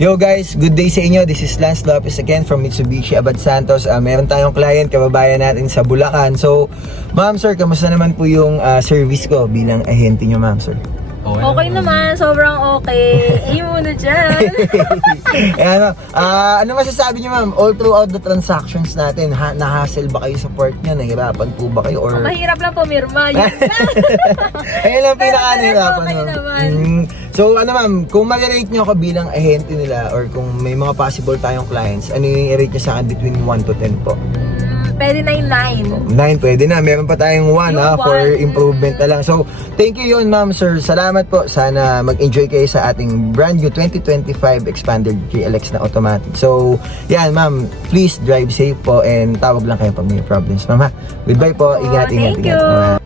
Yo guys, good day sa inyo. This is Lance Lopez again from Mitsubishi Abad Santos. Meron tayong client, kababayan natin sa Bulacan. So, ma'am sir, kamusta naman po yung service ko bilang ahente nyo, ma'am sir? Okay naman, sobrang okay. Aim muna dyan. Ano masasabi nyo, ma'am? All throughout the transactions natin, na-hassle ba kayo sa part nyo? Nahirapan po ba kayo? Or... Mahirap lang pumirma. Yun lang. Ayun lang pinaka-nahirapan. Okay naman. So ano ma'am, kung mag-rate nyo ako bilang ahente nila or kung may mga possible tayong clients, ano yung i-rate nyo sa akin between 1 to 10 po? Pwede na yung 9. 9, pwede na. Meron pa tayong 1 for improvement na lang. So, thank you yun, ma'am, sir. Salamat po. Sana mag-enjoy kayo sa ating brand new 2025 Expanded GLX na automatic. So, yan, ma'am. Please drive safe po and tawag lang kayo pag may problems, ma'am. Goodbye po. Ingat, ingat, Thank ingat. you.